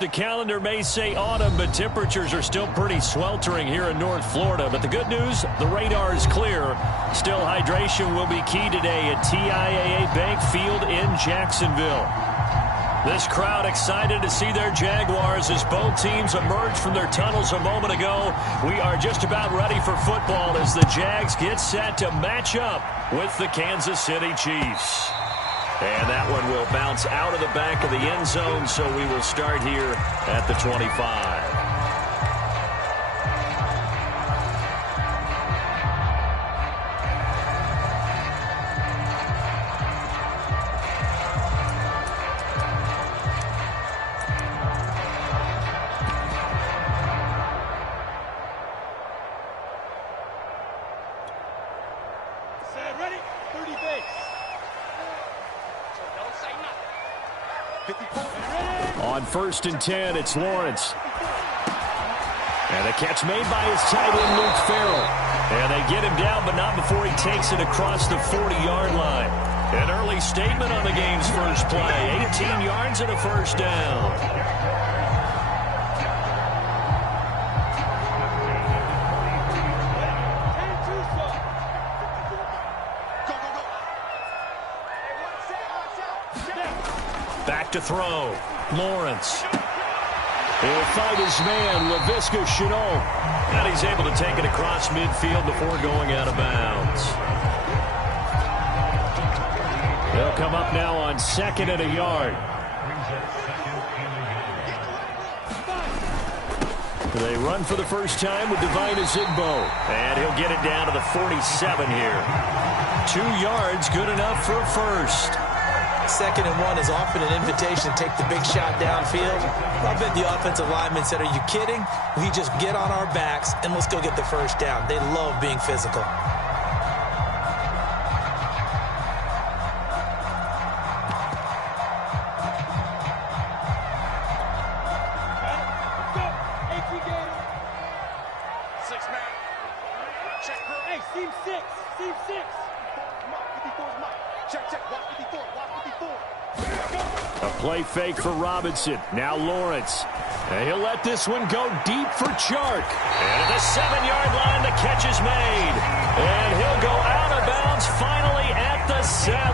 The calendar may say autumn, but temperatures are still pretty sweltering here in North Florida. But the good news, the radar is clear. Still, hydration will be key today at TIAA Bank Field in Jacksonville. This crowd excited to see their Jaguars as both teams emerged from their tunnels a moment ago. We are just about ready for football as the Jags get set to match up with the Kansas City Chiefs. And that one will bounce out of the back of the end zone, so we will start here at the 25. On 1st and 10, it's Lawrence. And a catch made by his tight end, Luke Farrell. And they get him down, but not before he takes it across the 40-yard line. An early statement on the game's first play. 18 yards and a first down. Back to throw. Lawrence. He'll fight his man, Laviska Shenault. And he's able to take it across midfield before going out of bounds. They'll come up now on 2nd and a yard. They run for the first time with Divine Azigbo. And he'll get it down to the 47 here. 2 yards, good enough for a first. 2nd and 1 is often an invitation to take the big shot downfield. I bet the offensive lineman said, are you kidding? We just get on our backs and let's go get the first down. They love being physical. Play fake for Robinson. Now Lawrence. And he'll let this one go deep for Chark. And at the 7-yard line, the catch is made. And he'll go out of bounds finally at the 7.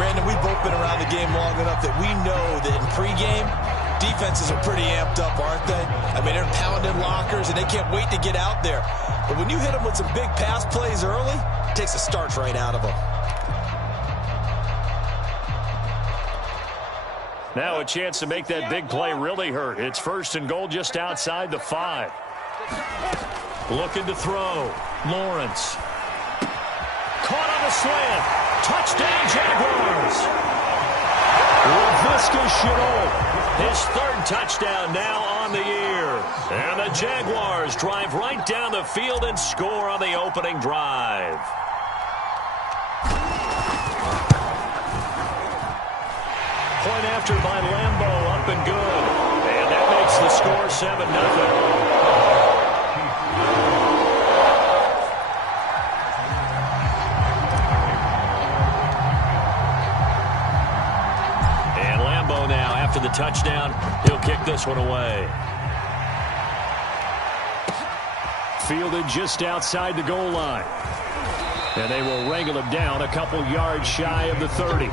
Brandon, we've both been around the game long enough that we know that in pregame, defenses are pretty amped up, aren't they? I mean, they're pounding lockers, and they can't wait to get out there. But when you hit them with some big pass plays early, it takes the starch right out of them. Now a chance to make that big play really hurt. It's 1st and goal just outside the 5. Looking to throw. Lawrence. Caught on the slant. Touchdown, Jaguars. Laviska Shenault. His 3rd touchdown now on the year. And the Jaguars drive right down the field and score on the opening drive. Point after by Lambeau, up and good. And that makes the score 7-0. And Lambeau now, after the touchdown, he'll kick this one away. Fielded just outside the goal line. And they will wrangle him down a couple yards shy of the 30.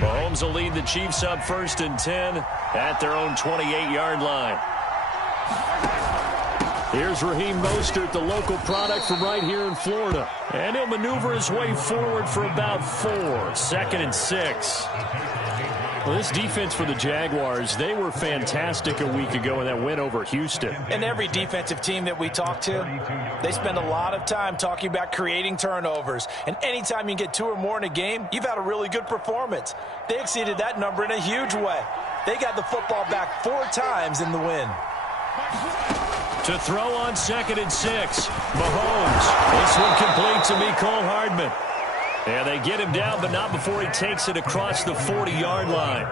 Mahomes will lead the Chiefs up 1st and 10 at their own 28-yard line. Here's Raheem Mostert, the local product from right here in Florida. And he'll maneuver his way forward for about 4. 2nd and 6. Well, this defense for the Jaguars, they were fantastic a week ago in that win over Houston. And every defensive team that we talk to, they spend a lot of time talking about creating turnovers. And anytime you get 2 or more in a game, you've had a really good performance. They exceeded that number in a huge way. They got the football back 4 times in the win. To throw on 2nd and 6. Mahomes. This one complete to Mecole Hardman. And they get him down, but not before he takes it across the 40-yard line.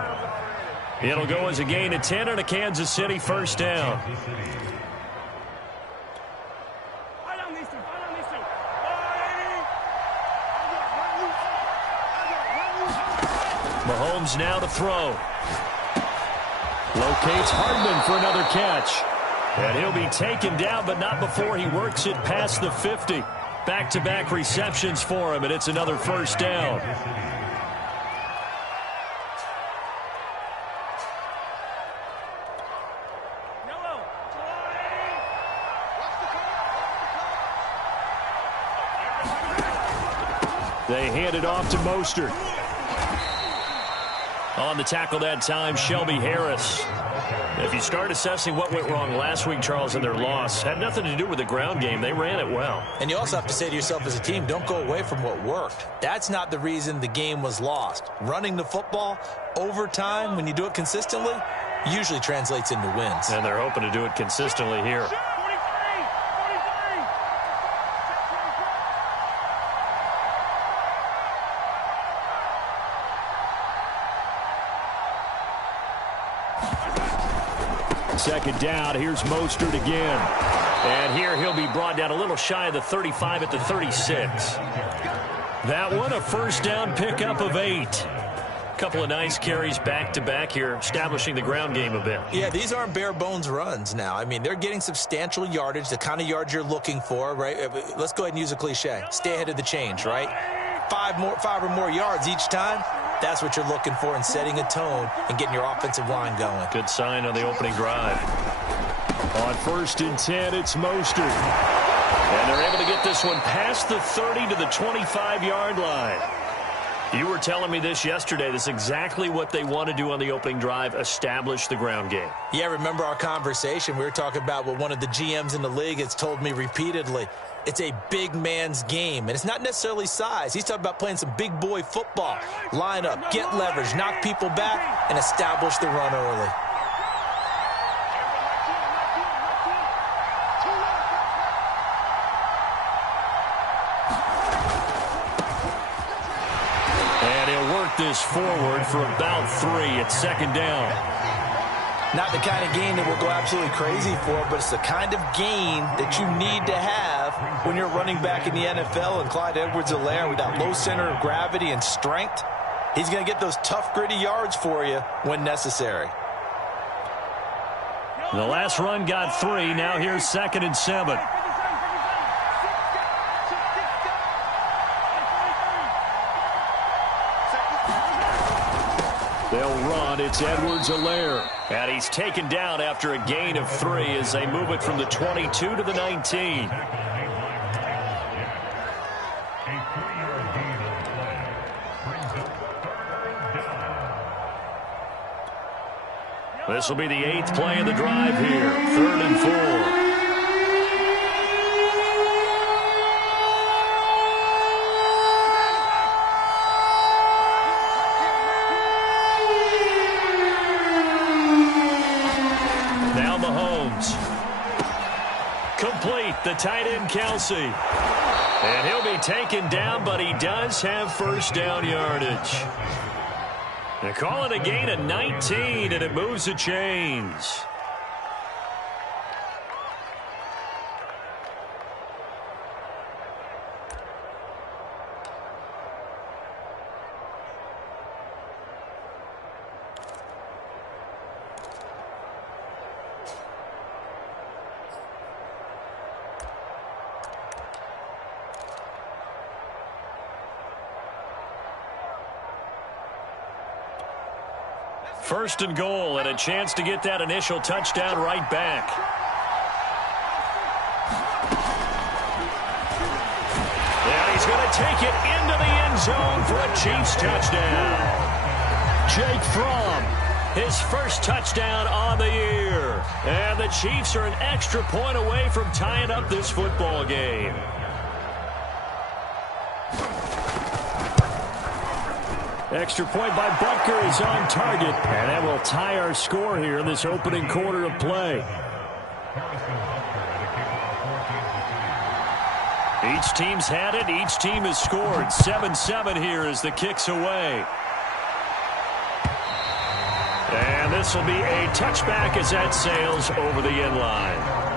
It'll go as a gain of 10 and a Kansas City first down. Mahomes now to throw. Locates Hardman for another catch. And he'll be taken down, but not before he works it past the 50. Back-to-back receptions for him, and it's another first down. They hand it off to Mostert. On the tackle that time, Shelby Harris. If you start assessing what went wrong last week, Charles, in their loss, had nothing to do with the ground game. They ran it well. And you also have to say to yourself as a team, don't go away from what worked. That's not the reason the game was lost. Running the football over time, when you do it consistently, usually translates into wins. And they're hoping to do it consistently here. Second down, here's Mostert again. And here he'll be brought down a little shy of the 35 at the 36. That one, a first down pickup of 8. Couple of nice carries back-to-back here, establishing the ground game a bit. Yeah, these aren't bare-bones runs now. I mean, they're getting substantial yardage, the kind of yards you're looking for, right? Let's go ahead and use a cliche. Stay ahead of the change, right? Five or more yards each time. That's what you're looking for in setting a tone and getting your offensive line going. Good sign on the opening drive. On 1st and 10, it's Mostert. And they're able to get this one past the 30 to the 25-yard line. You were telling me this yesterday. This is exactly what they want to do on the opening drive, establish the ground game. Yeah, remember our conversation. We were talking about what one of the GMs in the league has told me repeatedly. It's a big man's game, and it's not necessarily size. He's talking about playing some big boy football. Line up, get leverage, knock people back, and establish the run early. And he'll work this forward for about 3 at second down. Not the kind of gain that we'll go absolutely crazy for, but it's the kind of gain that you need to have when you're running back in the NFL. And Clyde Edwards-Helaire, with that low center of gravity and strength, he's going to get those tough, gritty yards for you when necessary. The last run got 3. Now here's 2nd and 7. They'll run. It's Edwards-Helaire. And he's taken down after a gain of 3 as they move it from the 22 to the 19. This will be the 8th play of the drive here. 3rd and 4. Complete, the tight end Kelsey. And he'll be taken down, but he does have first down yardage. They call it a gain of 19, and it moves the chains. First and goal, and a chance to get that initial touchdown right back. And he's going to take it into the end zone for a Chiefs touchdown. Jake Fromm, his first touchdown on the year. And the Chiefs are an extra point away from tying up this football game. Extra point by Butker is on target, and that will tie our score here in this opening quarter of play. Each team's had it. Each team has scored. 7-7 here as the kick's away. And this will be a touchback as that sails over the end line.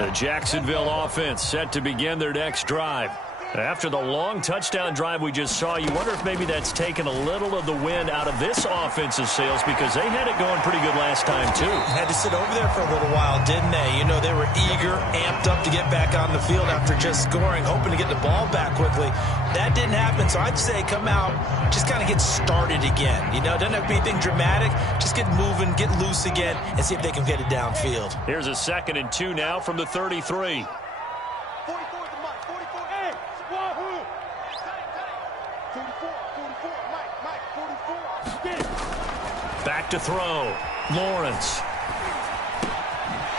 The Jacksonville offense set to begin their next drive. After the long touchdown drive we just saw, you wonder if maybe that's taken a little of the wind out of this offense's sails, because they had it going pretty good last time, too. Had to sit over there for a little while, didn't they? You know, they were eager, amped up to get back on the field after just scoring, hoping to get the ball back quickly. That didn't happen, so I'd say come out, just kind of get started again. You know, doesn't have to be anything dramatic. Just get moving, get loose again, and see if they can get it downfield. Here's a 2nd and 2 now from the 33. Back to throw. Lawrence.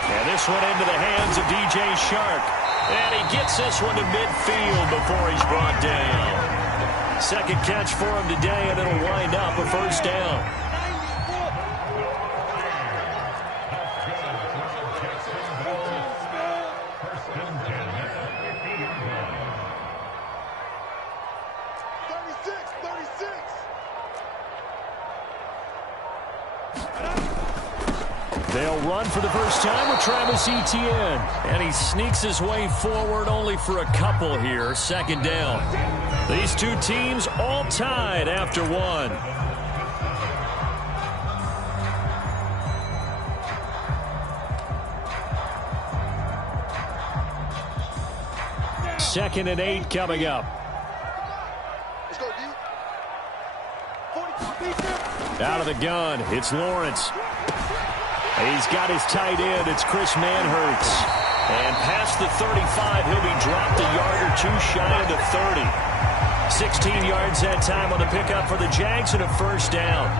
And this one into the hands of DJ Shark. And he gets this one to midfield before he's brought down. 2nd catch for him today, and it'll wind up a 1st down. They'll run for the first time with Travis Etienne. And he sneaks his way forward only for a couple here. 2nd down. These two teams all tied after one. Second and 8 coming up. Out of the gun, it's Lawrence. He's got his tight end. It's Chris Manhertz. And past the 35, he'll be dropped a yard or two shy of the 30. 16 yards that time on the pickup for the Jags and a 1st down.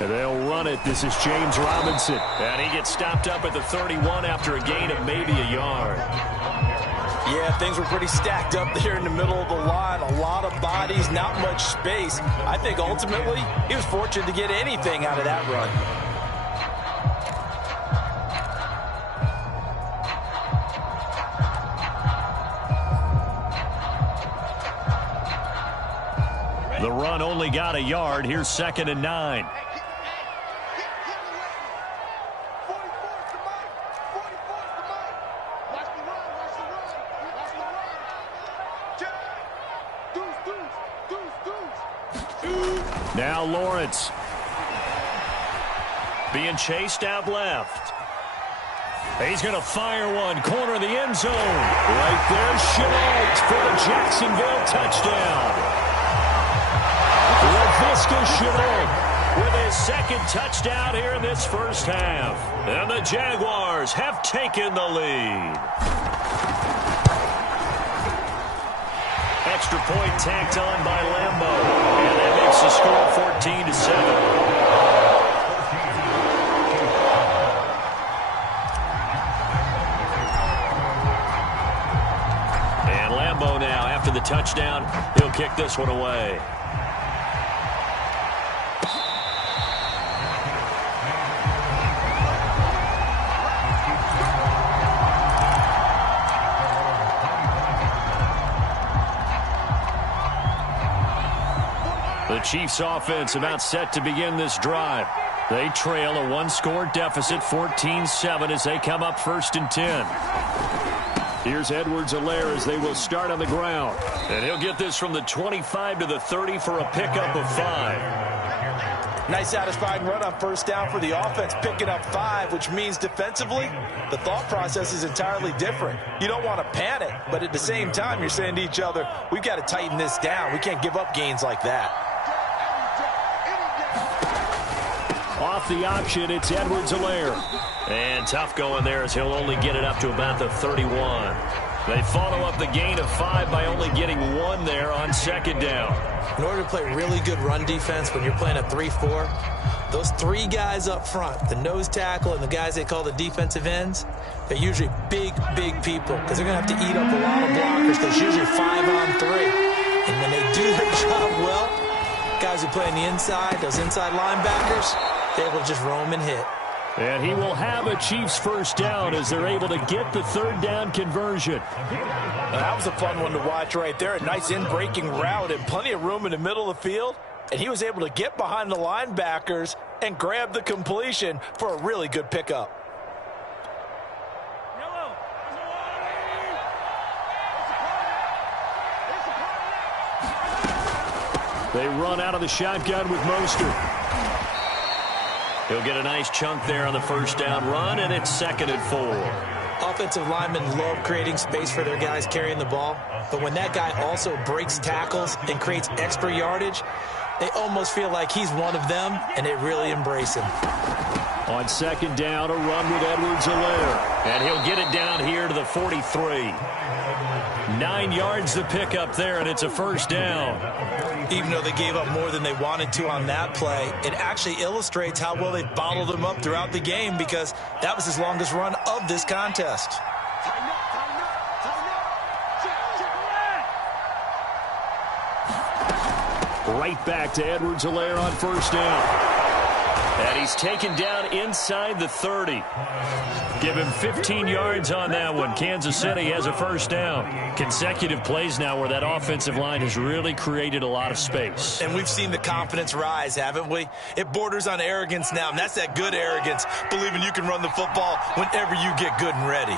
They'll run it. This is James Robinson. And he gets stopped up at the 31 after a gain of maybe a yard. Yeah, things were pretty stacked up there in the middle of the line. A lot of bodies, not much space. I think ultimately he was fortunate to get anything out of that run. The run only got a yard. Here's 2nd and 9. Now Lawrence being chased out left. He's going to fire one, corner of the end zone. Right there, Shenault for the Jacksonville touchdown. LaVisca Shenault with his 2nd touchdown here in this 1st half. And the Jaguars have taken the lead. Extra point tacked on by Lambo. And that makes the score 14-7. And Lambo now, after the touchdown, he'll kick this one away. The Chiefs offense about set to begin this drive. They trail a 1-score deficit, 14-7, as they come up 1st and 10. Here's Edwards-Helaire as they will start on the ground. And he'll get this from the 25 to the 30 for a pickup of 5. Nice satisfying run on 1st down for the offense, picking up 5, which means defensively, the thought process is entirely different. You don't want to panic, but at the same time, you're saying to each other, we've got to tighten this down. We can't give up gains like that. Off the option, it's Edwards-Helaire. And tough going there as he'll only get it up to about the 31. They follow up the gain of 5 by only getting 1 there on 2nd down. In order to play really good run defense when you're playing a 3-4, those 3 guys up front, the nose tackle and the guys they call the defensive ends, they're usually big people because they're going to have to eat up a lot of blockers because it's usually 5-on-3. And when they do their job well, guys who play on the inside, those inside linebackers, they're able to just roam and hit. And he will have a Chiefs first down as they're able to get the third down conversion. That was a fun one to watch right there. A nice in-breaking route and plenty of room in the middle of the field. And he was able to get behind the linebackers and grab the completion for a really good pickup. They run out of the shotgun with Mostert. He'll get a nice chunk there on the first down run, and it's 2nd and 4. Offensive linemen love creating space for their guys carrying the ball, but when that guy also breaks tackles and creates extra yardage, they almost feel like he's one of them, and they really embrace him. On 2nd down, a run with Edwards-Helaire, and he'll get it down here to the 43. 9 yards the pickup there, and it's a first down. Even though they gave up more than they wanted to on that play, it actually illustrates how well they've bottled them up throughout the game, because that was his longest run of this contest. Right back to Edwards-Helaire on first down. And he's taken down inside the 30. Give him 15 yards on that one. Kansas City has a first down. Consecutive plays now where that offensive line has really created a lot of space. And we've seen the confidence rise, haven't we? It borders on arrogance now, and that's that good arrogance, believing you can run the football whenever you get good and ready.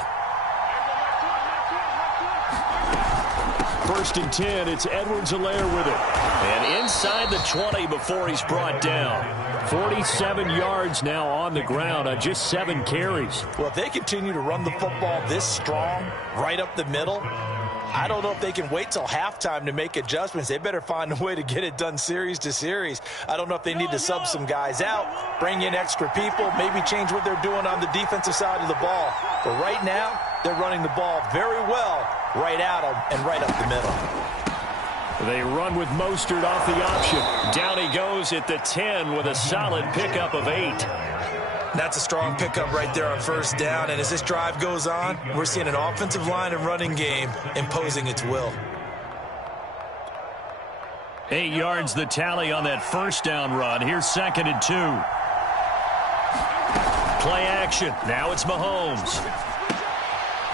1st and 10, it's Edwards-Helaire with it. And inside the 20 before he's brought down. 47 yards now on the ground on just 7 carries. Well, if they continue to run the football this strong, right up the middle, I don't know if they can wait till halftime to make adjustments. They better find a way to get it done series to series. I don't know if they need to sub some guys out, bring in extra people, maybe change what they're doing on the defensive side of the ball. But right now, they're running the ball very well right at them and right up the middle. They run with Mostert off the option. Down he goes at the 10 with a solid pickup of 8. That's a strong pickup right there on first down. And as this drive goes on, we're seeing an offensive line and running game imposing its will. 8 yards the tally on that first down run. Here's 2nd and 2. Play action. Now it's Mahomes.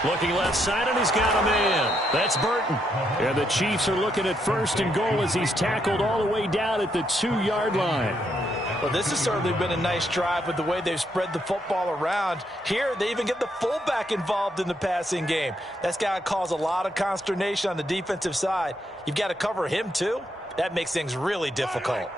Looking left side, and he's got a man. That's Burton. And the Chiefs are looking at 1st and goal as he's tackled all the way down at the 2-yard line. Well, this has certainly been a nice drive with the way they've spread the football around. Here, they even get the fullback involved in the passing game. That's got to cause a lot of consternation on the defensive side. You've got to cover him, too. That makes things really difficult.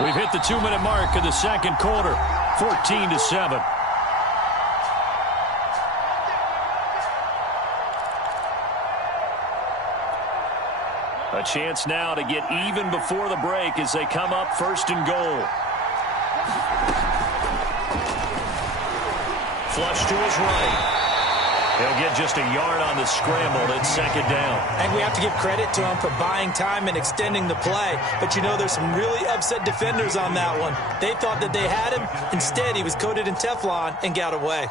We've hit the 2-minute mark of the 2nd quarter, 14-7. A chance now to get even before the break as they come up 1st and goal. Flush to his right. He'll get just a yard on the scramble. It's 2nd down. And we have to give credit to him for buying time and extending the play. But, you know, there's some really upset defenders on that one. They thought that they had him. Instead, he was coated in Teflon and got away.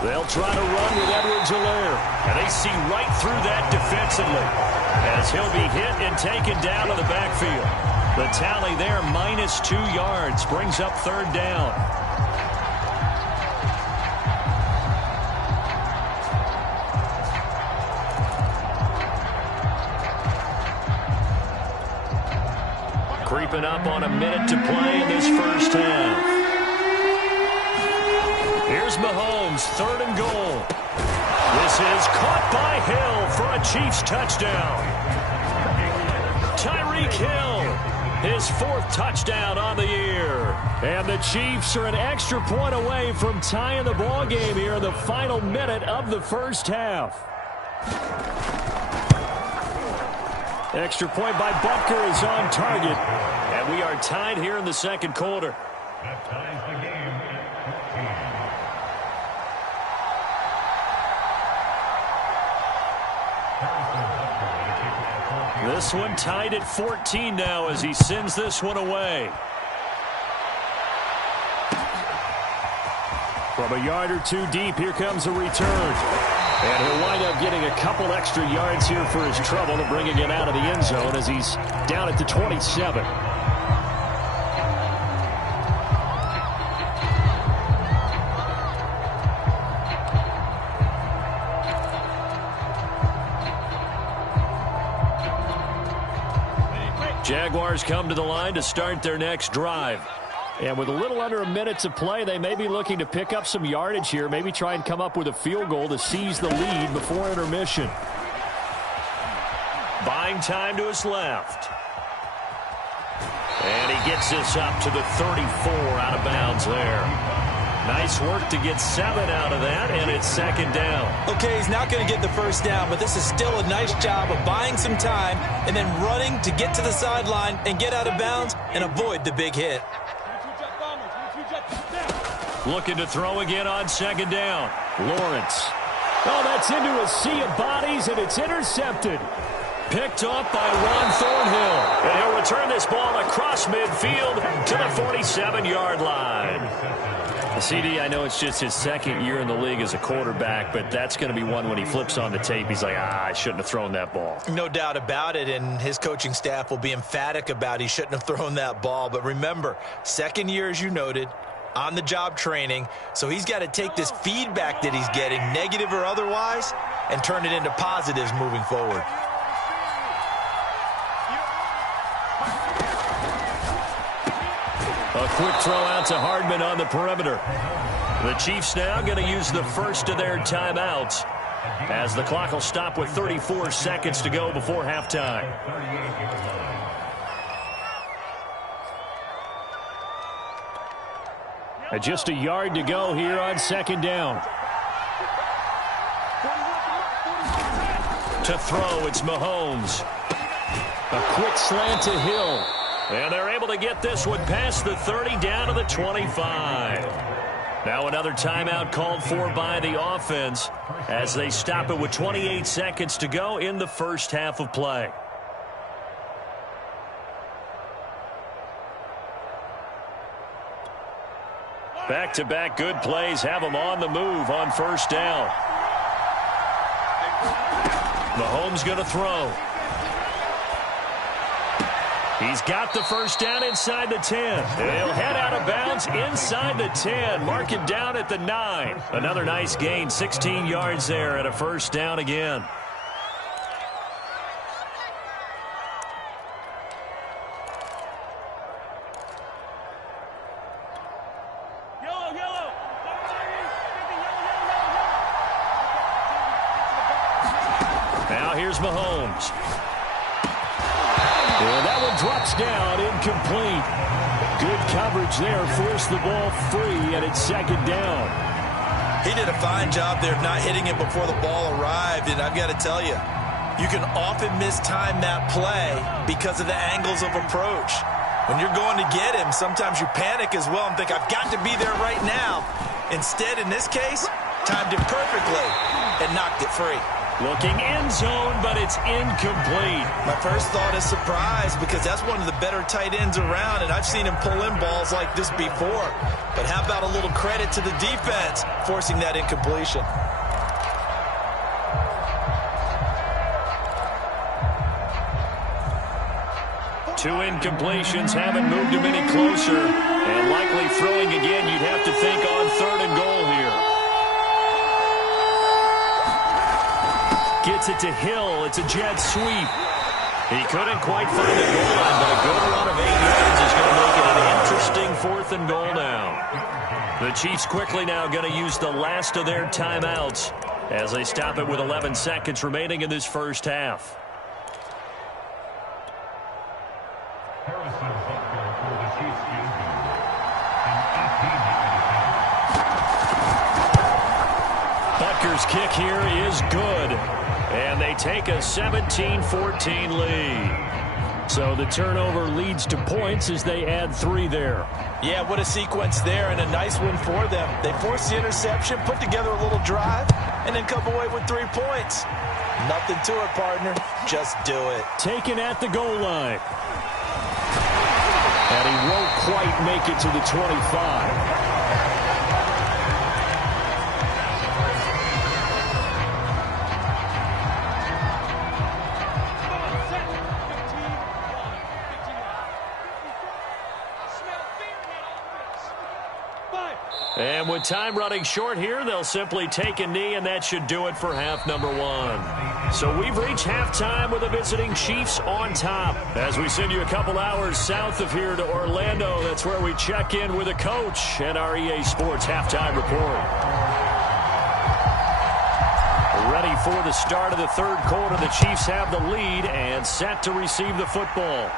They'll try to run with Edwards-Helaire. And they see right through that defensively as he'll be hit and taken down to the backfield. The tally there, -2 yards, brings up 3rd down. Creeping up on a minute to play in this first half. Here's Mahomes, 3rd and goal. This is caught by Hill for a Chiefs touchdown. Tyreek Hill, his 4th touchdown on the year. And the Chiefs are an extra point away from tying the ball game here in the final minute of the first half. Extra point by Butker is on target. And we are tied here in the 2nd quarter. That ties the game at 14. This one tied at 14 now as he sends this one away. From a yard or two deep, here comes a return. And he'll wind up getting a couple extra yards here for his trouble and bringing it out of the end zone as he's down at the 27. Jaguars come to the line to start their next drive. And with a little under a minute to play, they may be looking to pick up some yardage here, maybe try and come up with a field goal to seize the lead before intermission. Buying time to his left. And he gets this up to the 34 out of bounds there. Nice work to get 7 out of that, and it's second down. Okay, he's not going to get the first down, but this is still a nice job of buying some time and then running to get to the sideline and get out of bounds and avoid the big hit. Looking to throw again on second down. Lawrence. Oh, that's into a sea of bodies, and it's intercepted. Picked off by Ron Thornhill. And he'll return this ball across midfield to the 47-yard line. CD, I know it's just his second year in the league as a quarterback, but that's going to be one when he flips on the tape. He's like, I shouldn't have thrown that ball. No doubt about it, and his coaching staff will be emphatic about he shouldn't have thrown that ball. But remember, second year, as you noted, on-the-job training, so he's got to take this feedback that he's getting, negative or otherwise, and turn it into positives moving forward. A quick throw out to Hardman on the perimeter. The Chiefs now going to use the first of their timeouts as the clock will stop with 34 seconds to go before halftime. Just a yard to go here on second down. To throw, it's Mahomes. A quick slant to Hill. And they're able to get this one past the 30 down to the 25. Now another timeout called for by the offense as they stop it with 28 seconds to go in the first half of play. Back-to-back good plays have them on the move on first down. Mahomes going to throw. He's got the first down inside the 10. He'll head out of bounds inside the 10. Mark it down at the 9. Another nice gain, 16 yards there and a first down again. Now here's Mahomes. And that one drops down, incomplete. Good coverage there, forced the ball free, and it's second down. He did a fine job there of not hitting it before the ball arrived, and I've got to tell you, you can often mistime that play because of the angles of approach. When you're going to get him, sometimes you panic as well and think, I've got to be there right now. Instead, in this case, timed it perfectly and knocked it free. Looking end zone, but it's incomplete. My first thought is surprise because that's one of the better tight ends around, and I've seen him pull in balls like this before. But how about a little credit to the defense forcing that incompletion? Two incompletions haven't moved him any closer, and likely throwing again, you'd have to think on third and goal here. Gets it to Hill. It's a jet sweep. He couldn't quite find the goal line, but a good run of 8 yards is going to make it an interesting fourth and goal now. The Chiefs quickly now going to use the last of their timeouts as they stop it with 11 seconds remaining in this first half. Butker's kick here is good. And they take a 17-14 lead. So the turnover leads to points as they add 3 there. Yeah, what a sequence there, and a nice one for them. They forced the interception, put together a little drive, and then come away with 3 points. Nothing to it, partner. Just do it. Taken at the goal line. And he won't quite make it to the 25. And with time running short here, they'll simply take a knee, and that should do it for half number 1. So we've reached halftime with the visiting Chiefs on top. As we send you a couple hours south of here to Orlando, that's where we check in with a coach and our EA Sports halftime report. Ready for the start of the third quarter. The Chiefs have the lead and set to receive the football.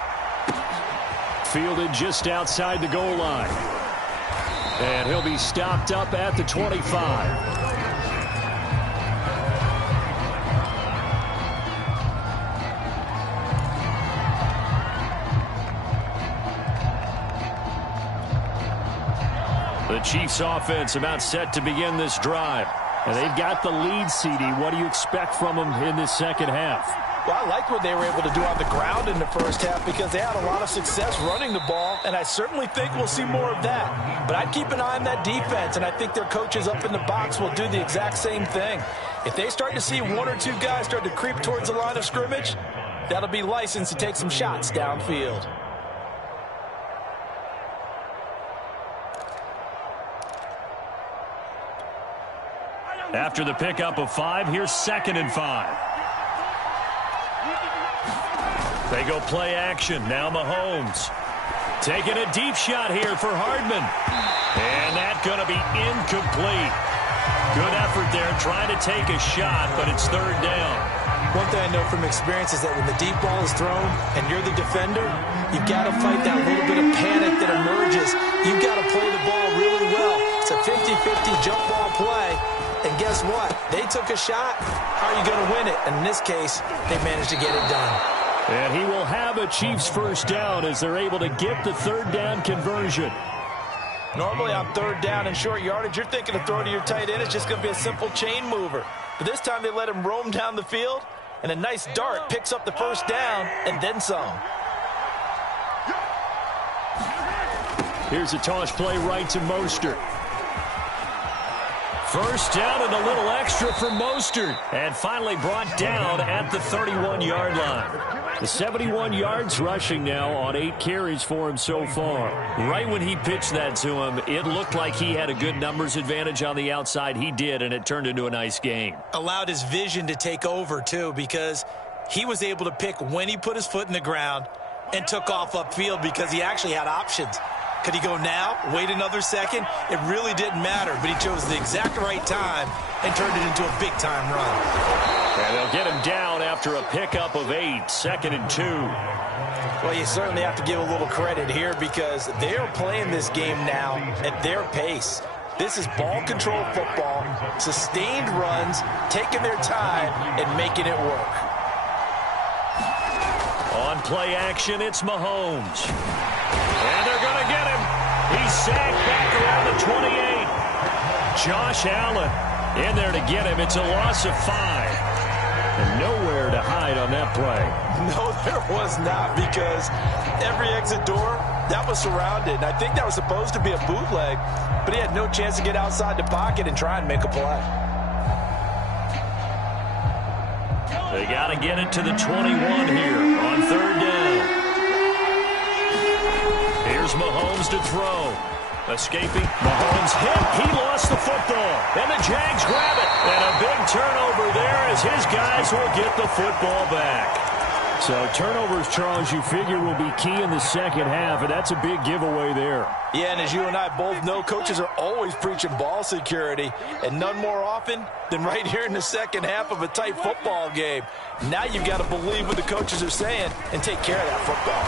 Fielded just outside the goal line. And he'll be stopped up at the 25. The Chiefs offense about set to begin this drive. And they've got the lead, CD. What do you expect from them in this second half? Well, I like what they were able to do on the ground in the first half because they had a lot of success running the ball, and I certainly think we'll see more of that. But I'd keep an eye on that defense, and I think their coaches up in the box will do the exact same thing. If they start to see 1 or 2 guys start to creep towards the line of scrimmage, that'll be licensed to take some shots downfield. After the pickup of 5, here's 2nd and 5. They go play action. Now Mahomes. Taking a deep shot here for Hardman. And that's going to be incomplete. Good effort there trying to take a shot, but it's 3rd down. One thing I know from experience is that when the deep ball is thrown and you're the defender, you've got to fight that little bit of panic that emerges. You've got to play the ball really well. It's a 50-50 jump ball play. And guess what? They took a shot. How are you going to win it? And in this case, they managed to get it done. And he will have a Chiefs first down as they're able to get the 3rd down conversion. Normally on 3rd down and short yardage, you're thinking to throw to your tight end. It's just going to be a simple chain mover. But this time they let him roam down the field, and a nice dart picks up the first down and then some. Here's a toss play right to Mostert. First down and a little extra for Mostert. And finally brought down at the 31-yard line. The 71 yards rushing now on 8 carries for him so far. Right when he pitched that to him, it looked like he had a good numbers advantage on the outside. He did, and it turned into a nice game. Allowed his vision to take over, too, because he was able to pick when he put his foot in the ground and took off upfield because he actually had options. Could he go now, wait another second? It really didn't matter, but he chose the exact right time and turned it into a big-time run. And they'll get him down after a pickup of 8, 2nd and 2. Well, you certainly have to give a little credit here because they are playing this game now at their pace. This is ball control football, sustained runs, taking their time and making it work. On play action, it's Mahomes. And they're going to get him. He's sacked back around the 28. Josh Allen in there to get him. It's a loss of 5. And nowhere to hide on that play. No, there was not, because every exit door, that was surrounded. And I think that was supposed to be a bootleg, but he had no chance to get outside the pocket and try and make a play. They got to get it to the 21 here on 3rd down. Here's Mahomes to throw. Escaping. Mahomes hit. He lost the football. And the Jags grab it. And a big turnover there as his guys will get the football back. So turnovers, Charles, you figure will be key in the second half, and that's a big giveaway there. Yeah, and as you and I both know, coaches are always preaching ball security, and none more often than right here in the second half of a tight football game. Now you've got to believe what the coaches are saying and take care of that football.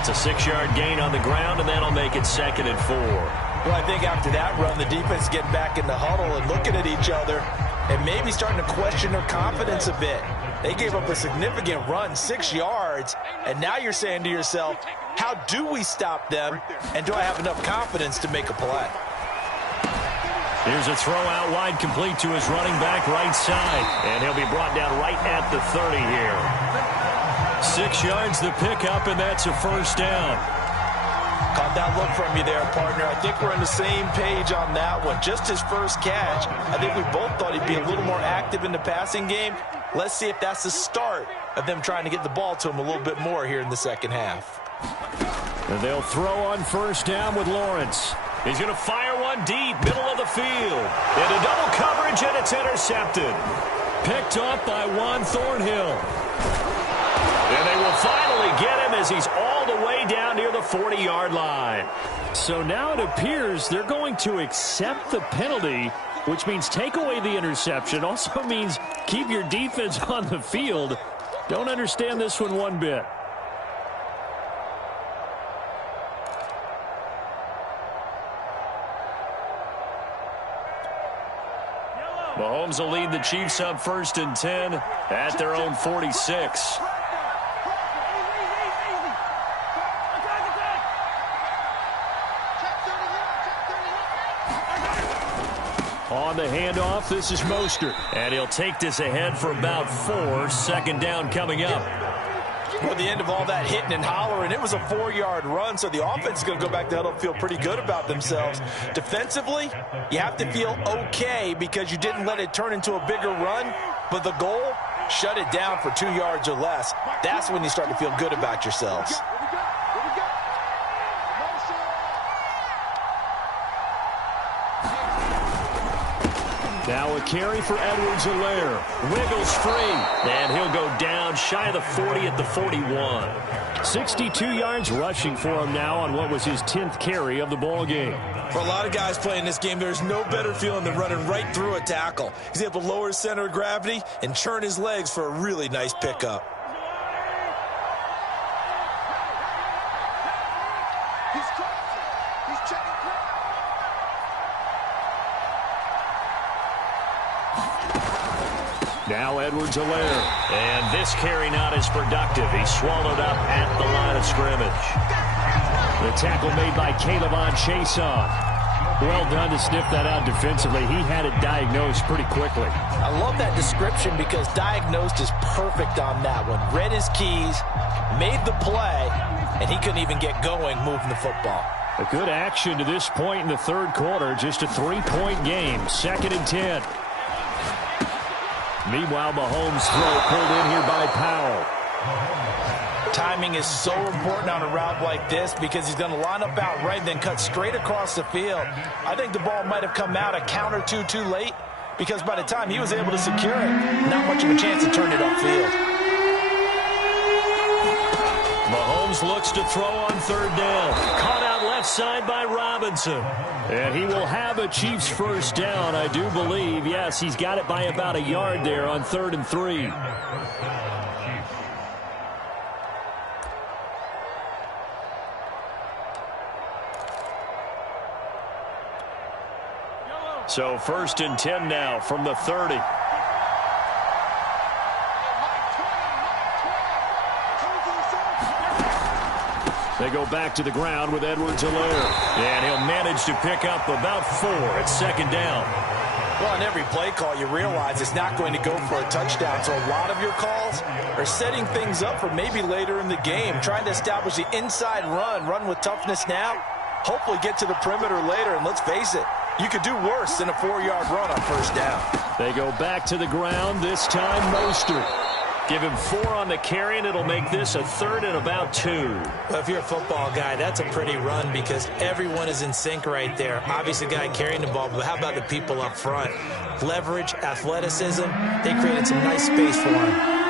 It's a 6-yard gain on the ground, and that'll make it 2nd and 4. Well, I think after that run, the defense getting back in the huddle and looking at each other. and maybe starting to question their confidence a bit. They gave up a significant run, 6 yards, and now you're saying to yourself, how do we stop them, and do I have enough confidence to make a play? Here's a throw out wide, complete to his running back right side. And he'll be brought down right at the 30 here. 6 yards the pickup, and that's a first down. Caught that look from you there, partner. I think we're on the same page on that one. Just his first catch. I think we both thought he'd be a little more active in the passing game. Let's see if that's the start of them trying to get the ball to him a little bit more here in the second half. And they'll throw on first down with Lawrence. He's going to fire one deep, middle of the field. Into double coverage, and it's intercepted. Picked up by Juan Thornhill. And they will finally get him as he's all the way down near the 40-yard line. So now it appears they're going to accept the penalty, which means take away the interception. Also means keep your defense on the field. Don't understand this one bit. Mahomes will lead the Chiefs up 1st and 10 at their own 46. On the handoff, this is Mostert. And he'll take this ahead for about 4. Second down coming up. Well, at the end of all that hitting and hollering, it was a 4-yard run, so the offense is going to go back to huddle and feel pretty good about themselves. Defensively, you have to feel okay because you didn't let it turn into a bigger run, but the goal, shut it down for 2 yards or less. That's when you start to feel good about yourselves. Now a carry for Edwards-Helaire. Wiggles free. And he'll go down shy of the 40 at the 41. 62 yards rushing for him now on what was his 10th carry of the ball game. For a lot of guys playing this game, there's no better feeling than running right through a tackle. He's able to lower his center of gravity and churn his legs for a really nice pickup. Now Edwards-Helaire. And this carry not as productive. He's swallowed up at the line of scrimmage. The tackle made by Caleb Chason. Well done to sniff that out defensively. He had it diagnosed pretty quickly. I love that description because diagnosed is perfect on that one. Read his keys, made the play, and he couldn't even get going moving the football. A good action to this point in the third quarter. Just a 3-point game. 2nd and 10. Meanwhile, Mahomes' throw pulled in here by Powell. Timing is so important on a route like this because he's going to line up out right and then cut straight across the field. I think the ball might have come out a count or two too late because by the time he was able to secure it, not much of a chance to turn it upfield. Mahomes looks to throw on 3rd down. Caught out left side by Robinson. And he will have a Chiefs first down, I do believe. Yes, he's got it by about a yard there on 3rd and 3. So 1st and 10 now from the 30. They go back to the ground with Edwards-Helaire. And he'll manage to pick up about 4 at 2nd down. Well, on every play call, you realize it's not going to go for a touchdown. So a lot of your calls are setting things up for maybe later in the game, trying to establish the inside run with toughness now, hopefully get to the perimeter later. And let's face it, you could do worse than a 4-yard run on 1st down. They go back to the ground, this time Mostert. Give him 4 on the carry, and it'll make this a 3rd and about 2. Well, if you're a football guy, that's a pretty run because everyone is in sync right there. Obviously, the guy carrying the ball, but how about the people up front? Leverage, athleticism, they created some nice space for him.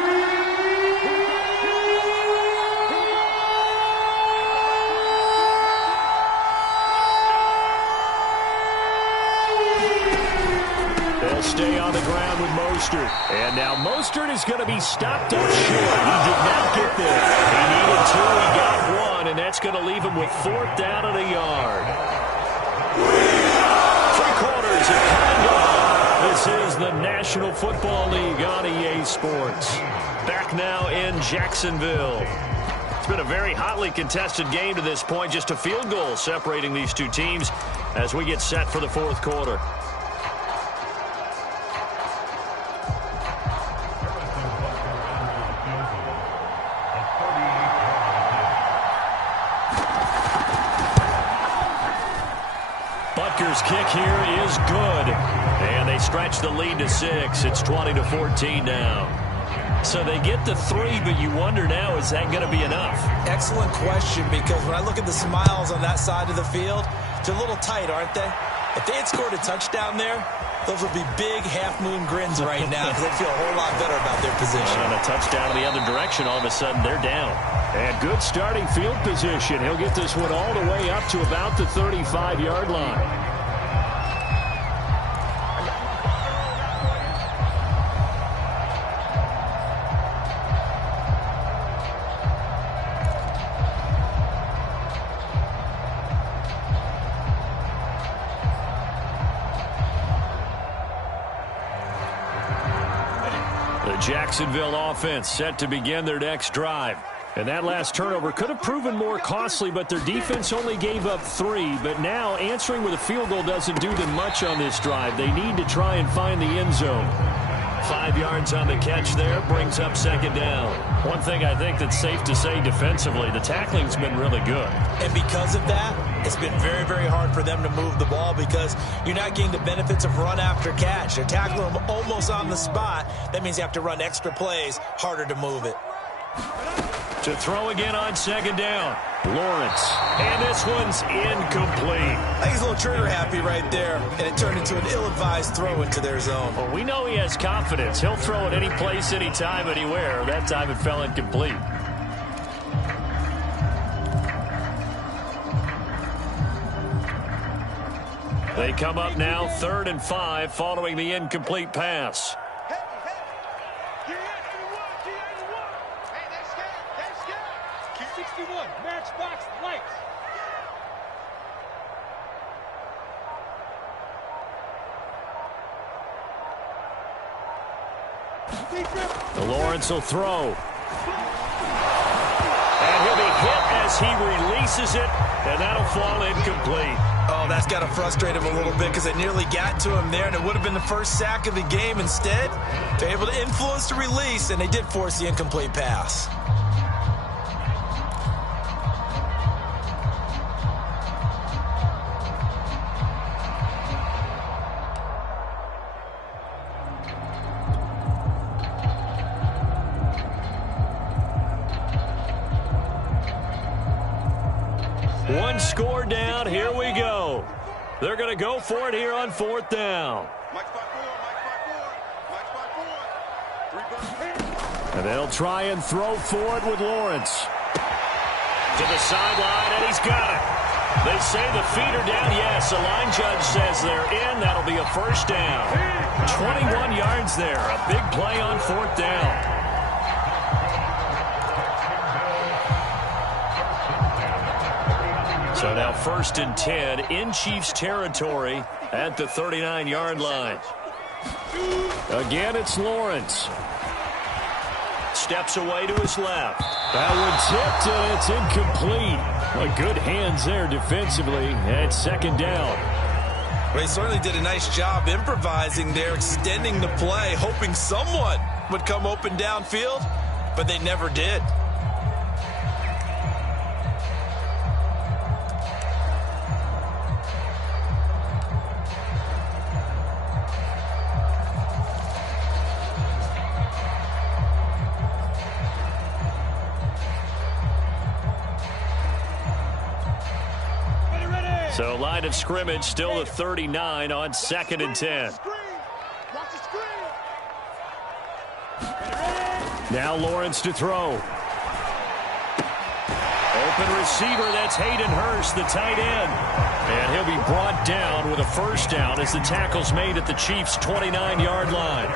Stay on the ground with Mostert. And now Mostert is going to be stopped up short. He did not get there. He needed 2. He got 1, and that's going to leave him with 4th down and a yard. 3 quarters have come and gone. This is the National Football League on EA Sports. Back now in Jacksonville. It's been a very hotly contested game to this point. Just a field goal separating these two teams as we get set for the fourth quarter. Butker's kick here is good. And they stretch the lead to 6. It's 20-14 now. So they get the 3, but you wonder now, is that going to be enough? Excellent question, because when I look at the smiles on that side of the field, they're a little tight, aren't they? If they had scored a touchdown there, those would be big half-moon grins right now because they feel a whole lot better about their position. And a touchdown in the other direction, all of a sudden they're down. And good starting field position. He'll get this one all the way up to about the 35-yard line. Jacksonville offense set to begin their next drive. And that last turnover could have proven more costly, but their defense only gave up 3. But now answering with a field goal doesn't do them much on this drive. They need to try and find the end zone. 5 yards on the catch there, brings up second down. One thing I think that's safe to say defensively, the tackling's been really good. And because of that, it's been very, very hard for them to move the ball because you're not getting the benefits of run after catch. They're tackling them almost on the spot. That means you have to run extra plays, harder to move it. To throw again on second down, Lawrence. And this one's incomplete. I think he's a little trigger happy right there, and it turned into an ill-advised throw into their zone. Well, we know he has confidence. He'll throw it any place, anytime, anywhere. That time it fell incomplete. They come up now 3rd and 5 following the incomplete pass. 61, matchbox lights. Lawrence will throw. And he'll be hit as he releases it, and that'll fall incomplete. Oh, that's got to frustrate him a little bit because they nearly got to him there, and it would have been the first sack of the game. Instead, they're able to influence the release, and they did force the incomplete pass. One score down. Here we go. They're going to go for it here on 4th down. And they'll try and throw for it with Lawrence. To the sideline, and he's got it. They say the feet are down. Yes, the line judge says they're in. That'll be a first down. 21 yards there. A big play on 4th down. So now 1st and 10 in Chiefs territory at the 39-yard line. Again, it's Lawrence. Steps away to his left. That one tipped, and it's incomplete. Well, good hands there defensively at 2nd down. Well, they certainly did a nice job improvising there, extending the play, hoping someone would come open downfield, but they never did. So line of scrimmage still the 39 on 2nd and 10. Now Lawrence to throw. Open receiver, that's Hayden Hurst, the tight end. And he'll be brought down with a first down as the tackle's made at the Chiefs' 29-yard line.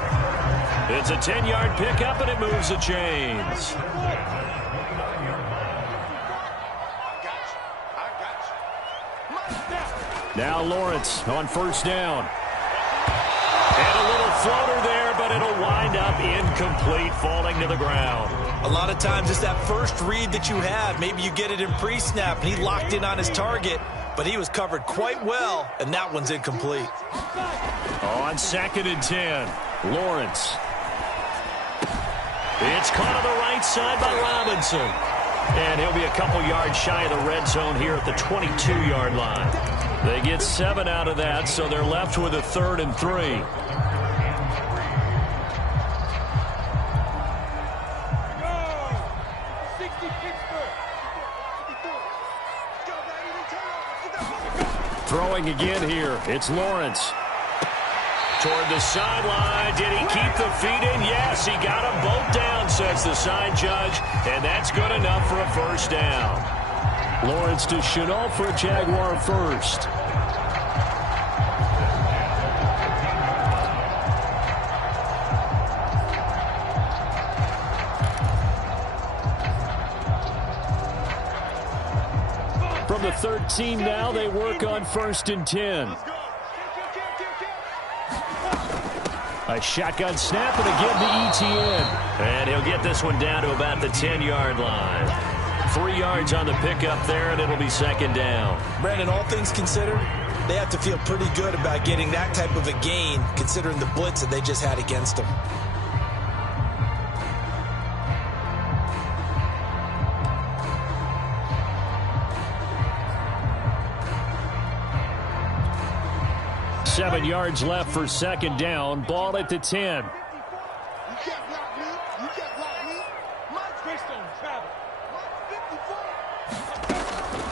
It's a 10-yard pickup, and it moves the chains. Now Lawrence on first down. And a little floater there, but it'll wind up incomplete, falling to the ground. A lot of times it's that first read that you have. Maybe you get it in pre-snap, and he locked in on his target, but he was covered quite well, and that one's incomplete. On 2nd and 10, Lawrence. It's caught on the right side by Robinson. And he'll be a couple yards shy of the red zone here at the 22-yard line. They get 7 out of that, so they're left with a 3rd and 3. Throwing again here. It's Lawrence. Toward the sideline. Did he keep the feet in? Yes, he got them both down, says the side judge. And that's good enough for a first down. Lawrence to Chenault for a Jaguar first. From the 13 now, they work on 1st and 10. A shotgun snap and again to ETN. And he'll get this one down to about the 10-yard line. 3 yards on the pickup there, and it'll be 2nd down. Brandon, all things considered, they have to feel pretty good about getting that type of a gain, considering the blitz that they just had against them. Seven yards left for 2nd down. Ball at the 10.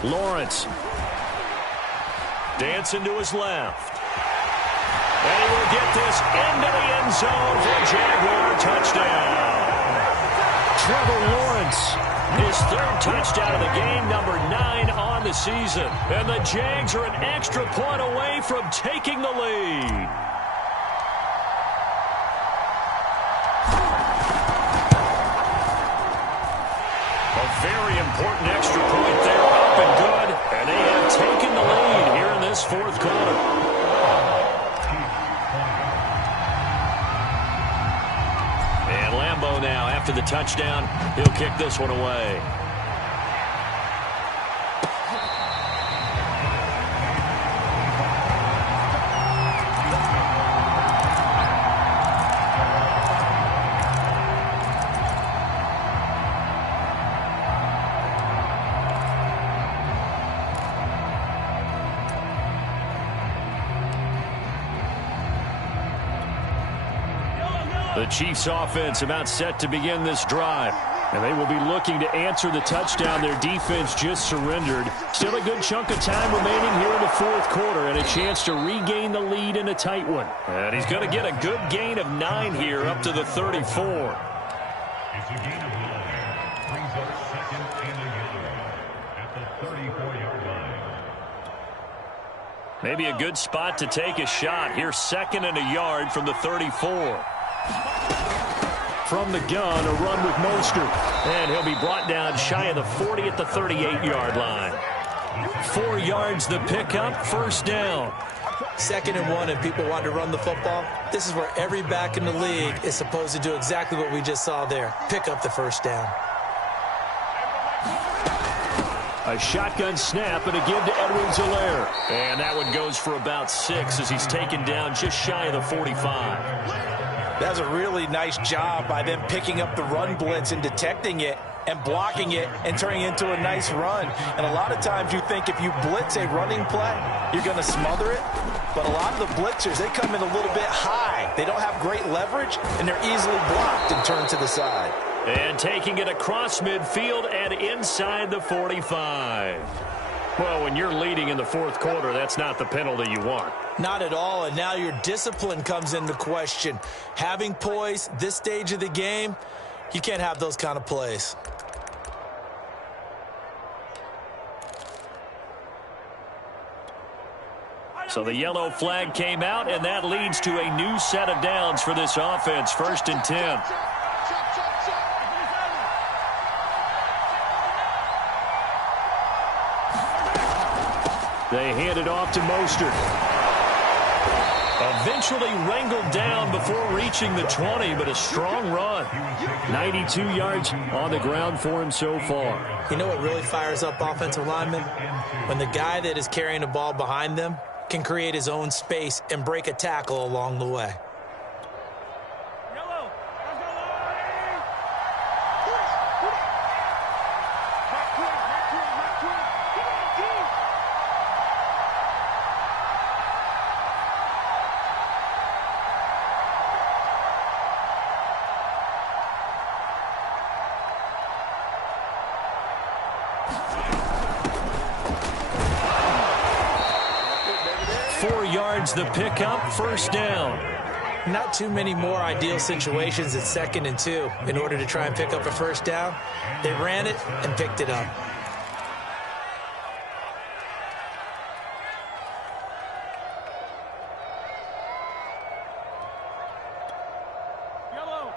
Lawrence. Dancing to his left. And he will get this into the end zone for a Jaguar touchdown. Trevor Lawrence, his 3rd touchdown of the game, number 9 on the season. And the Jags are an extra point away from taking the lead. A very important extra point there, up and good. And they have taken the lead here in this 4th quarter. Now, after the touchdown, he'll kick this one away. The Chiefs offense about set to begin this drive. And they will be looking to answer the touchdown their defense just surrendered. Still a good chunk of time remaining here in the 4th quarter and a chance to regain the lead in a tight one. And he's going to get a good gain of 9 here up to the 34. It's a gain of 9. Brings up 2nd and a yard at the 34-yard line. Maybe a good spot to take a shot. Here's 2nd and a yard from the 34. From the gun, a run with Mostert. And he'll be brought down shy of the 40 at the 38-yard line. 4 yards the pickup, 1st down. 2nd and 1, and people want to run the football. This is where every back in the league is supposed to do exactly what we just saw there. Pick up the 1st down. A shotgun snap and a give to Edwards-Helaire. And that one goes for about 6 as he's taken down just shy of the 45. That was a really nice job by them picking up the run blitz and detecting it and blocking it and turning it into a nice run. And a lot of times you think if you blitz a running play, you're going to smother it. But a lot of the blitzers, they come in a little bit high. They don't have great leverage, and they're easily blocked and turned to the side. And taking it across midfield and inside the 45. Well, when you're leading in the 4th quarter, that's not the penalty you want. Not at all, and now your discipline comes into question. Having poise this stage of the game, you can't have those kind of plays. So the yellow flag came out, and that leads to a new set of downs for this offense. 1st and 10. They hand it off to Mostert. Eventually wrangled down before reaching the 20, but a strong run. 92 yards on the ground for him so far. You know what really fires up offensive linemen? When the guy that is carrying the ball behind them can create his own space and break a tackle along the way. The pickup, first down. Not too many more ideal situations at 2nd and 2 in order to try and pick up a first down. They ran it and picked it up.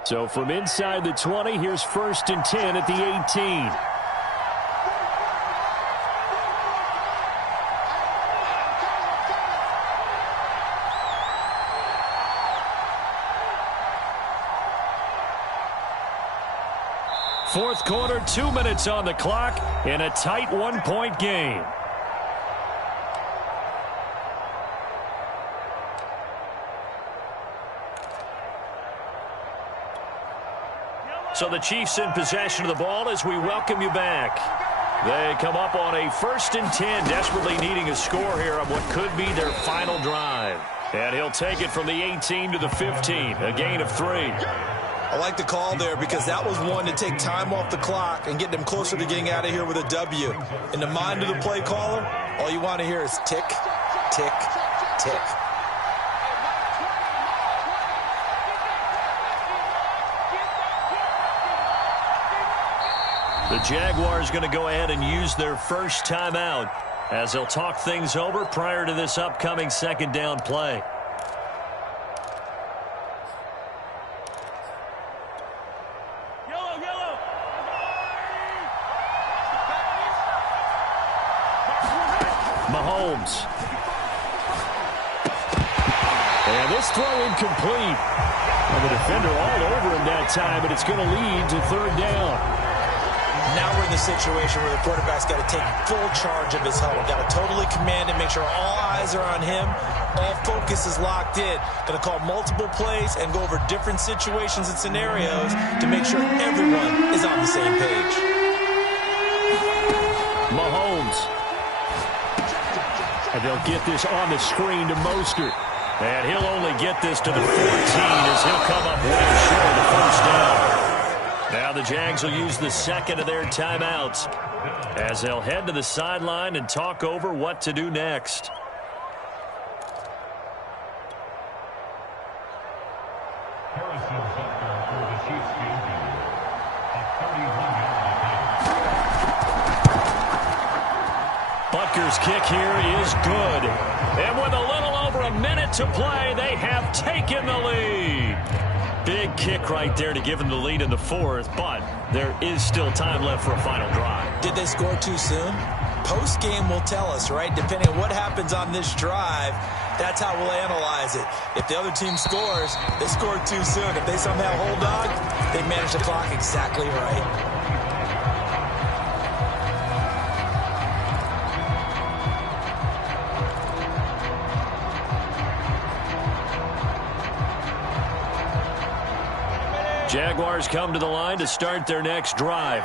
So from inside the 20, here's 1st and 10 at the 18. Fourth quarter, 2 minutes on the clock in a tight 1-point game. So the Chiefs in possession of the ball as we welcome you back. They come up on a 1st and 10, desperately needing a score here on what could be their final drive. And he'll take it from the 18 to the 15, a gain of 3. I like the call there because that was one to take time off the clock and get them closer to getting out of here with a W. In the mind of the play caller, all you want to hear is tick, tick, tick. The Jaguars going to go ahead and use their first timeout as they'll talk things over prior to this upcoming 2nd down play. Mahomes. And this throw incomplete. And the defender all over him that time, but it's going to lead to 3rd down. Now we're in the situation where the quarterback's got to take full charge of his huddle. Got to totally command and make sure all eyes are on him. All focus is locked in. Going to call multiple plays and go over different situations and scenarios to make sure everyone is on the same page. Mahomes. And they'll get this on the screen to Mostert. And he'll only get this to the 14 as he'll come up way short of the first down. Now the Jags will use the 2nd of their timeouts as they'll head to the sideline and talk over what to do next. Butker's kick here is good. And with a little over a minute to play, they have taken the lead. Big kick right there to give them the lead in the 4th, but there is still time left for a final drive. Did they score too soon? Post-game will tell us, right? Depending on what happens on this drive, that's how we'll analyze it. If the other team scores, they scored too soon. If they somehow hold on, they manage the clock exactly right. Jaguars come to the line to start their next drive.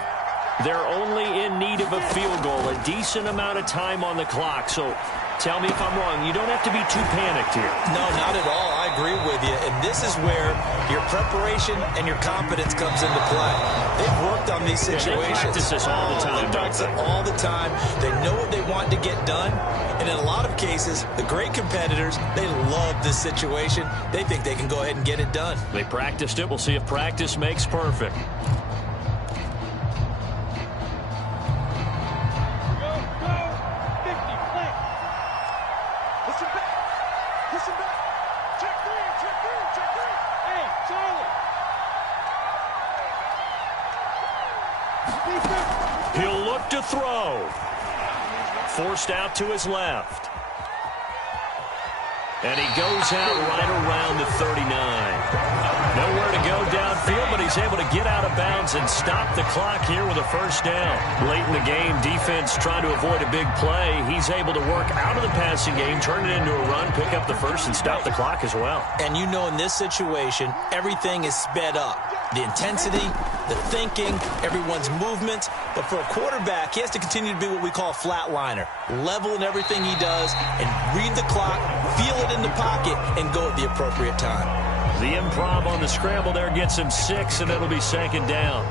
They're only in need of a field goal, a decent amount of time on the clock. So tell me if I'm wrong. You don't have to be too panicked here. No, not at all. I agree with you. And this is where your preparation and your confidence comes into play. They've worked on these situations. They practice this all the time. They practice it all the time. They know what they want to get done. And in a lot of cases, the great competitors, they love this situation. They think they can go ahead and get it done. They practiced it. We'll see if practice makes perfect. He'll look to throw. Forced out to his left. And he goes out right around the 39. Nowhere to go downfield, but he's able to get out of bounds and stop the clock here with a first down. Late in the game, defense trying to avoid a big play. He's able to work out of the passing game, turn it into a run, pick up the first, and stop the clock as well. And you know in this situation, everything is sped up. The intensity, the thinking, everyone's movement. But for a quarterback, he has to continue to be what we call a flatliner. Level in everything he does and read the clock, feel it in the pocket, and go at the appropriate time. The improv on the scramble there gets him 6, and it'll be second down.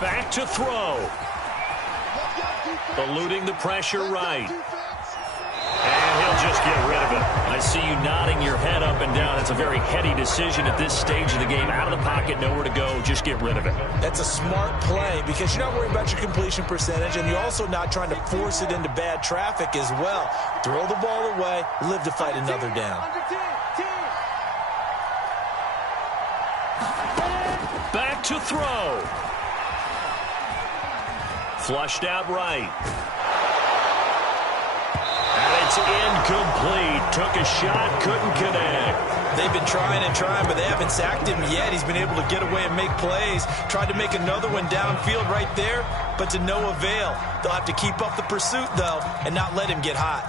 Back to throw. Eluding the pressure right. And he'll just get rid of it. I see you nodding your head up and down. It's a very heady decision at this stage of the game. Out of the pocket, nowhere to go. Just get rid of it. That's a smart play because you're not worried about your completion percentage, and you're also not trying to force it into bad traffic as well. Throw the ball away, live to fight another down. Back to throw. Flushed out right. And it's incomplete. Took a shot, couldn't connect. They've been trying and trying, but they haven't sacked him yet. He's been able to get away and make plays. Tried to make another one downfield right there, but to no avail. They'll have to keep up the pursuit, though, and not let him get hot.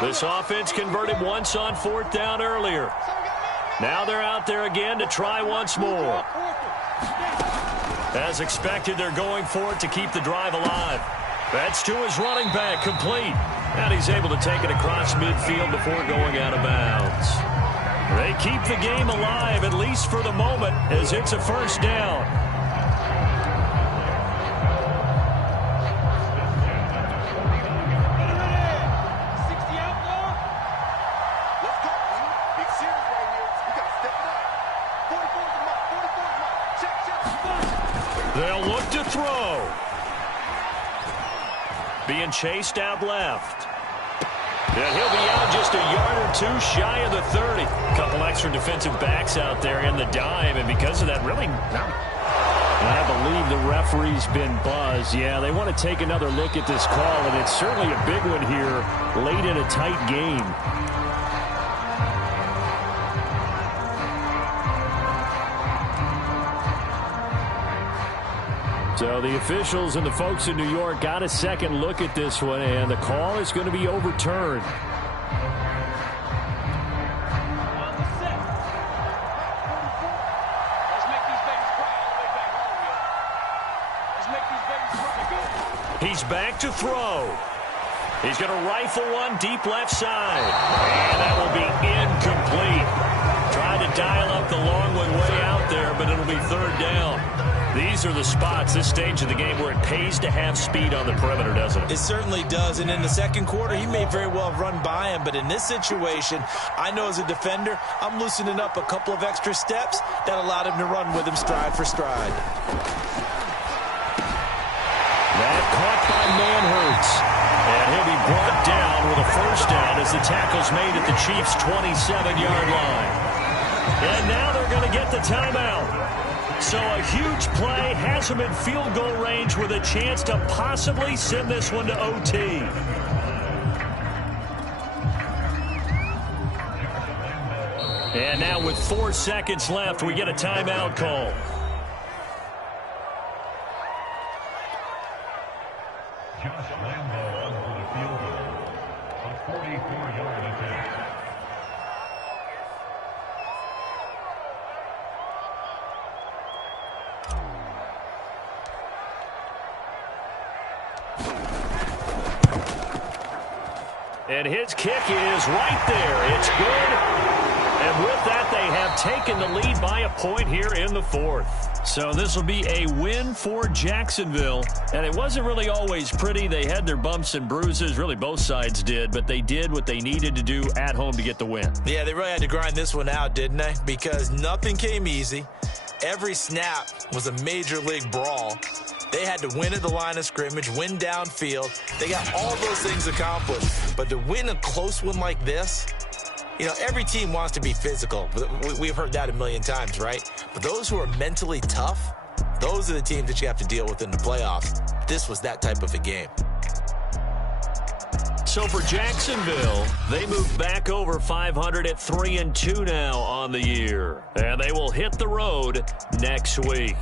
This offense converted once on fourth down earlier. Now they're out there again to try once more. As expected, they're going for it to keep the drive alive. That's to his running back, complete. And he's able to take it across midfield before going out of bounds. They keep the game alive, at least for the moment, as it's a first down. They'll look to throw. Being chased out left. And he'll be out just a yard or two shy of the 30. A couple extra defensive backs out there in the dime, and because of that, really not. I believe the referee's been buzzed. Yeah, they want to take another look at this call, and it's certainly a big one here late in a tight game. So the officials and the folks in New York got a second look at this one, and the call is going to be overturned. He's back to throw. He's going to rifle one deep left side. And that will be incomplete. Tried to dial up the long one way out there, but it'll be third down. These are the spots, this stage of the game, where it pays to have speed on the perimeter, doesn't it? It certainly does. And in the second quarter, he may very well have run by him. But in this situation, I know as a defender, I'm loosening up a couple of extra steps that allowed him to run with him stride for stride. That caught by Manhurts. And he'll be brought down with a first down as the tackle's made at the Chiefs' 27-yard line. And now they're going to get the timeout. So a huge play has him in field goal range with a chance to possibly send this one to OT. And now with 4 seconds left, we get a timeout call. And his kick is right there. It's good. And with that, they have taken the lead by a point here in the fourth. So this will be a win for Jacksonville. And it wasn't really always pretty. They had their bumps and bruises. Really, both sides did. But they did what they needed to do at home to get the win. Yeah, they really had to grind this one out, didn't they? Because nothing came easy. Every snap was a major league brawl. They had to win at the line of scrimmage, win downfield. They got all those things accomplished. But to win a close one like this, you know, every team wants to be physical. We've heard that a million times, right? But those who are mentally tough, those are the teams that you have to deal with in the playoffs. This was that type of a game. So for Jacksonville, they move back over 500 at 3-2 now on the year. And they will hit the road next week.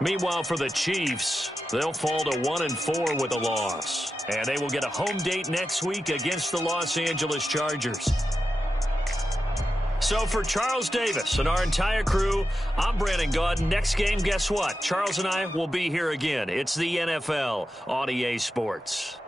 Meanwhile, for the Chiefs, they'll fall to 1-4 with a loss. And they will get a home date next week against the Los Angeles Chargers. So for Charles Davis and our entire crew, I'm Brandon Gaudin. Next game, guess what? Charles and I will be here again. It's the NFL on EA Sports.